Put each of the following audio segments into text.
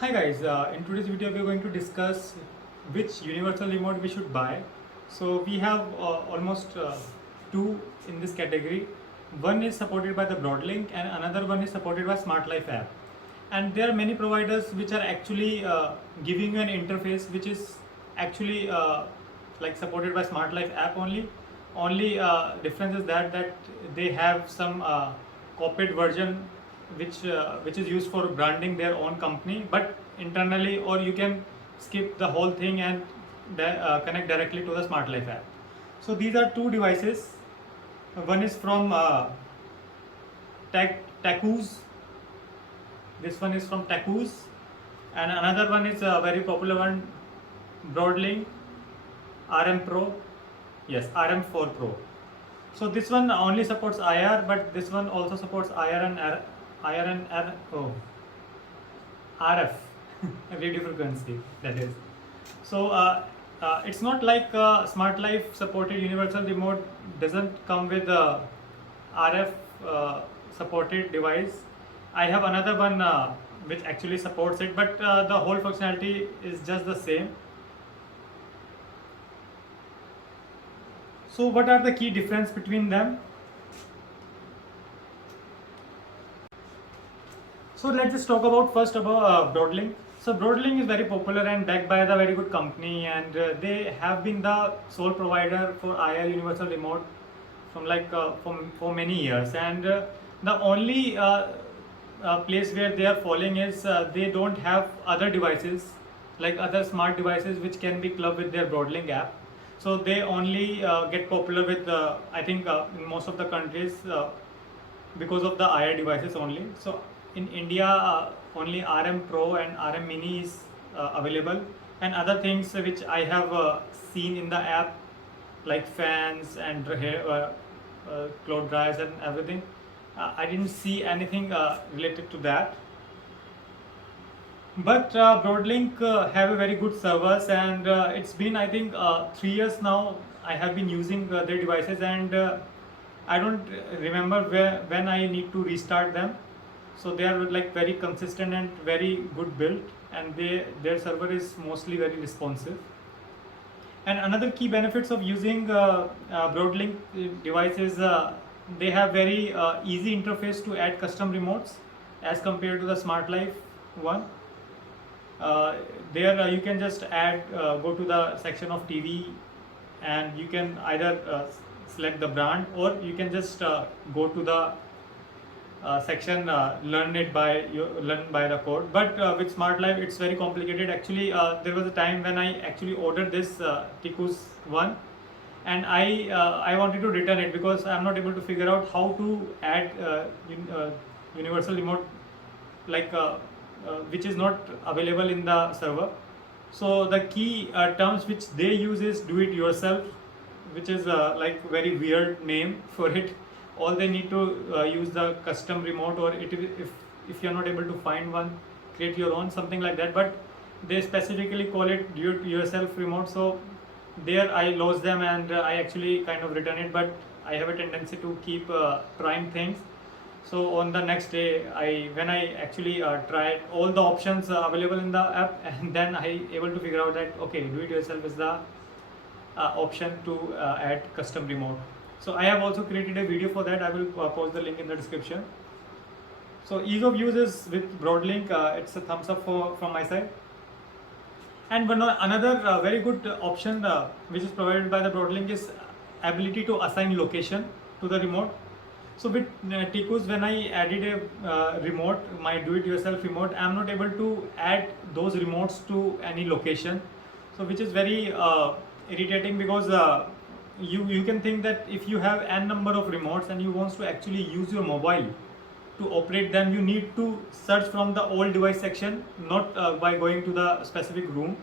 Hi guys, in today's video we are going to discuss which universal remote we should buy. So we have almost two in this category. One is supported by the Broadlink and another one is supported by Smart Life app. And there are many providers which are actually giving you an interface which is actually like supported by Smart Life app only. Only difference is that they have some copied version which is used for branding their own company, but internally, or you can skip the whole thing and connect directly to the Smart Life app. So these are two devices. One is from TEQOOZ. This one is from TEQOOZ, and another one is a very popular one, Broadlink RM Pro. Yes, RM4 Pro. So this one only supports IR, but this one also supports IR and RF, radio frequency, that is. So it's not like Smart Life supported universal remote doesn't come with a RF supported device. I have another one which actually supports it, but the whole functionality is just the same. So what are the key difference between them? So let's just talk about first about Broadlink. So Broadlink is very popular and backed by the very good company, and they have been the sole provider for IR universal remote from for many years. And the only place where they are falling is they don't have other devices like other smart devices which can be clubbed with their Broadlink app. So they only get popular with I think in most of the countries because of the IR devices only. So in India, only RM Pro and RM Mini is available, and other things which I have seen in the app, like fans and cloth dryers and everything. I didn't see anything related to that. But Broadlink have a very good servers, and it's been I think 3 years now. I have been using their devices, and I don't remember when I need to restart them. So they are like very consistent and very good built, and their server is mostly very responsive. And another key benefits of using Broadlink devices, they have very easy interface to add custom remotes as compared to the Smart Life one. There you can just add, go to the section of TV, and you can either select the brand, or you can just go to the section learn by the code. But with Smart Life it's very complicated. Actually there was a time when I actually ordered this TEQOOZ one, and I wanted to return it because I'm not able to figure out how to add universal remote like which is not available in the server. So the key terms which they use is do it yourself, which is like very weird name for it. All they need to use the custom remote, or if you're not able to find one, create your own, something like that. But they specifically call it do it yourself remote. So there I lost them, and I actually kind of return it, but I have a tendency to keep trying things. So on the next day, when I actually tried all the options available in the app, and then I able to figure out that okay, do it yourself is the option to add custom remote. So I have also created a video for that. I will post the link in the description. So ease of use is with Broadlink. It's a thumbs up from my side. And another very good option which is provided by the Broadlink is ability to assign location to the remote. So with TEQOOZ, when I added a remote, my do-it-yourself remote, I am not able to add those remotes to any location. So which is very irritating, because you can think that if you have n number of remotes and you want to actually use your mobile to operate them, you need to search from the all device section, not by going to the specific room.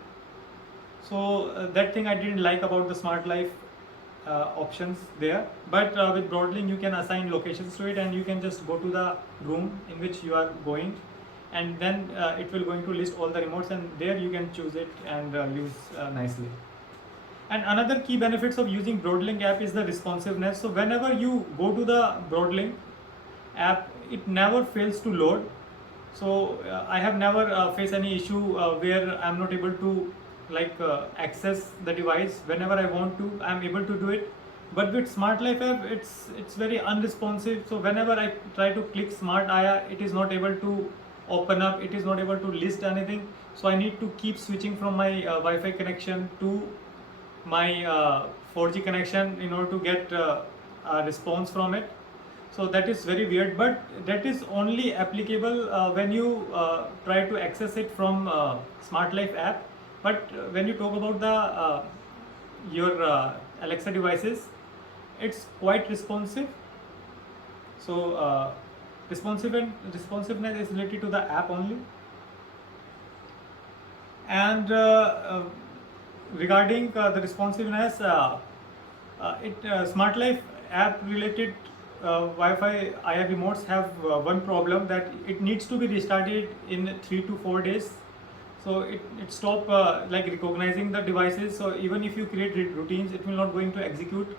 So that thing I didn't like about the Smart Life options there. But with Broadlink you can assign locations to it, and you can just go to the room in which you are going, and then it will going to list all the remotes, and there you can choose it and use nicely. And another key benefits of using Broadlink app is the responsiveness. So whenever you go to the Broadlink app, it never fails to load. So I have never faced any issue where I'm not able to access the device whenever I want to. I'm able to do it. But with Smart Life app, it's very unresponsive. So whenever I try to click Smart IR, it is not able to open up. It is not able to list anything. So I need to keep switching from my Wi-Fi connection to my 4G connection in order to get a response from it. So that is very weird, but that is only applicable when you try to access it from Smart Life app. But when you talk about the your Alexa devices, it's quite responsive. So responsiveness is related to the app only. And regarding the responsiveness, Smart Life app related Wi-Fi/IR remotes have one problem, that it needs to be restarted in 3 to 4 days. So it stop recognizing the devices. So even if you create routines, it will not going to execute.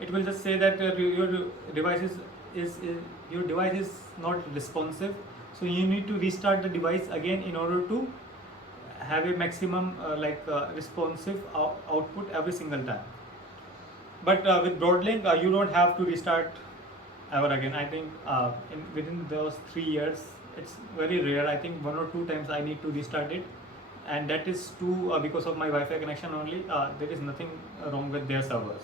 It will just say that your device is not responsive. So you need to restart the device again in order to have a maximum responsive output every single time. But with Broadlink, you don't have to restart ever again. I think within those 3 years, it's very rare. I think 1 or 2 times I need to restart it, and that is too because of my Wi-Fi connection only. There is nothing wrong with their servers.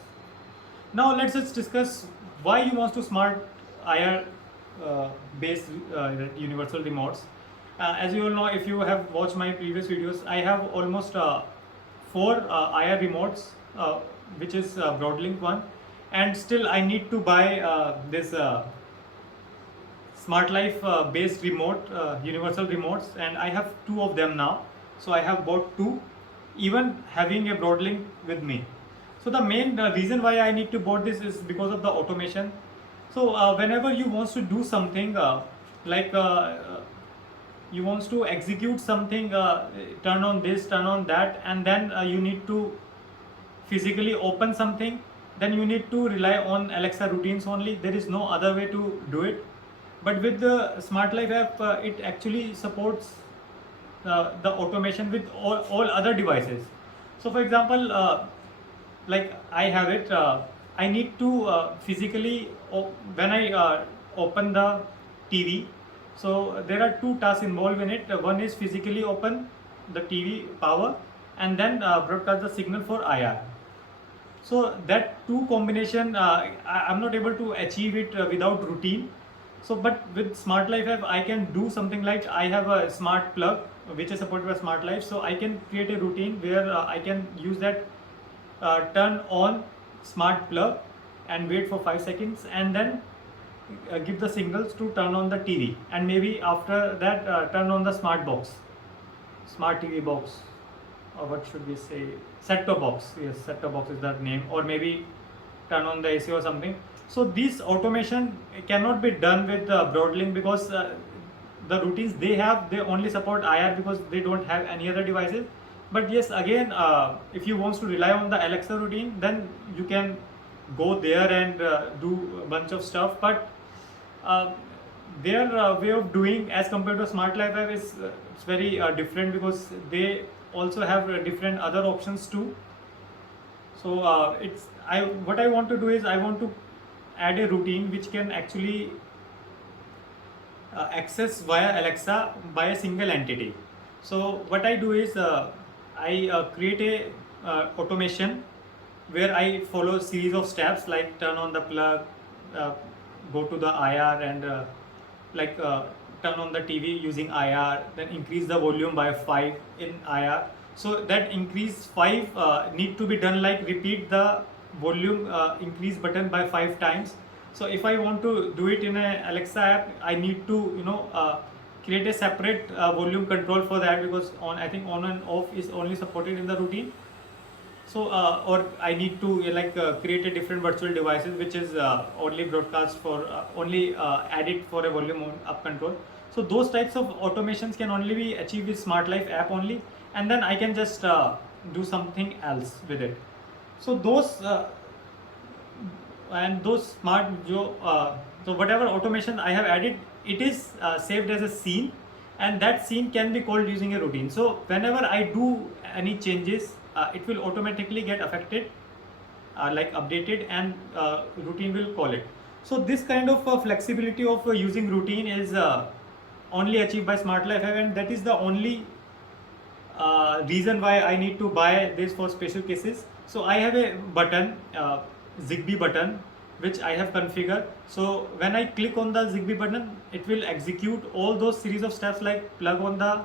Now let's just discuss why you want to Smart IR based universal remotes. As you all know, if you have watched my previous videos, I have almost 4 IR remotes, which is Broadlink one, and still I need to buy this Smart Life based remote, universal remotes, and I have 2 of them now. So I have bought 2, even having a Broadlink with me. So the main reason why I need to bought this is because of the automation. So whenever you want to do something you want to execute something, turn on this, turn on that, and then you need to physically open something, then you need to rely on Alexa routines only. There is no other way to do it. But with the Smart Life app, it actually supports the automation with all other devices. So for example, like I have it, I need to physically, when I open the TV, so there are 2 tasks involved in it. One is physically open the TV power, and then broadcast the signal for IR. So that 2 combination, I'm not able to achieve it without routine. So but with Smart Life app, I can do something like, I have a smart plug which is supported by Smart Life, so I can create a routine where I can use that turn on smart plug and wait for 5 seconds, and then give the signals to turn on the TV, and maybe after that turn on the smart TV box, or what should we say, set-top box. Yes, set-top box is that name, or maybe turn on the AC or something. So this automation cannot be done with Broadlink, because the routines they have, they only support IR because they don't have any other devices. But yes, again, if you want to rely on the Alexa routine, then you can go there and do a bunch of stuff. But their way of doing as compared to Smart Life app is it's very different, because they also have different other options too. So what I want to do is, I want to add a routine which can actually access via Alexa by a single entity. So what I do is, I create a automation where I follow a series of steps, like turn on the plug, go to the IR, and turn on the TV using IR, then increase the volume by 5 in IR. So that increase 5 need to be done, like repeat the volume increase button by 5 times. So if I want to do it in a Alexa app, I need to create a separate volume control for that, because I think on and off is only supported in the routine. So or I need to create a different virtual devices which is only broadcast for only added for a volume up control. So those types of automations can only be achieved with Smart Life app only, and then I can just do something else with it. So those and those smart so whatever automation I have added, it is saved as a scene, and that scene can be called using a routine. So whenever I do any changes, it will automatically get affected, like updated, and routine will call it. So this kind of flexibility of using routine is only achieved by Smart Life, and that is the only reason why I need to buy this for special cases. So I have a button, Zigbee button, which I have configured. So when I click on the Zigbee button, it will execute all those series of steps, like plug on the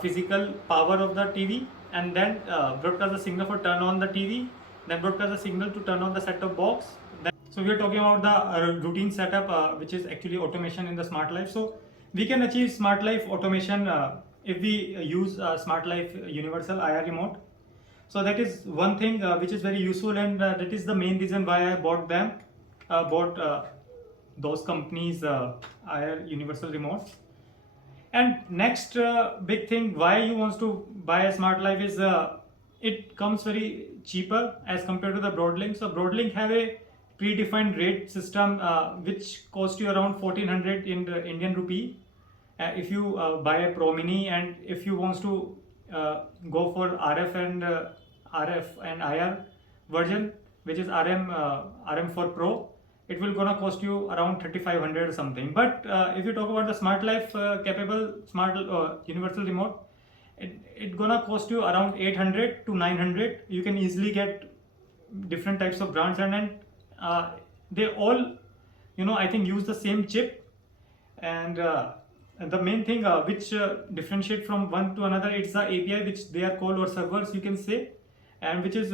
physical power of the TV, and then broadcast the signal for turn on the TV, then broadcast the signal to turn on the set-top box. So we are talking about the routine setup, which is actually automation in the Smart Life. So we can achieve Smart Life automation if we use Smart Life Universal IR remote. So that is one thing which is very useful, and that is the main reason why I bought them, bought those companies IR Universal remotes. And next big thing why you want to buy a Smart Life is it comes very cheaper as compared to the Broadlink. So Broadlink have a predefined rate system which costs you around 1400 in the Indian rupee if you buy a Pro Mini, and if you want to go for RF and IR version, which is RM4 Pro, it will gonna cost you around 3500 or something. But if you talk about the Smart Life capable smart universal remote, it gonna cost you around 800 to 900. You can easily get different types of brands, and they all, I think, use the same chip. And the main thing which differentiate from one to another, it's the API which they are called, or servers you can say, and which is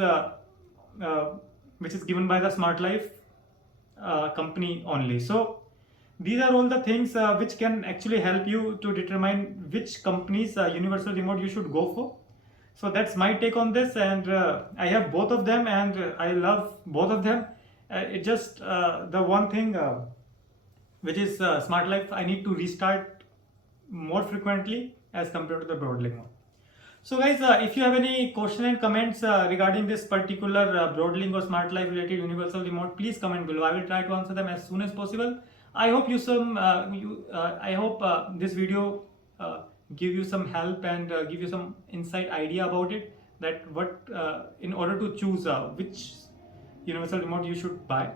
given by the Smart Life company only. So these are all the things which can actually help you to determine which company's universal remote you should go for. So that's my take on this, and I have both of them, and I love both of them. It just the one thing which is Smart Life, I need to restart more frequently as compared to the Broadlink one. So guys, if you have any question and comments regarding this particular Broadlink or Smart Life related universal remote, please comment below. I will try to answer them as soon as possible. I hope I hope this video give you some help and give you some insight idea about it, that what in order to choose which universal remote you should buy.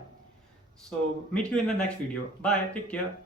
So meet you in the next video. Bye, take care.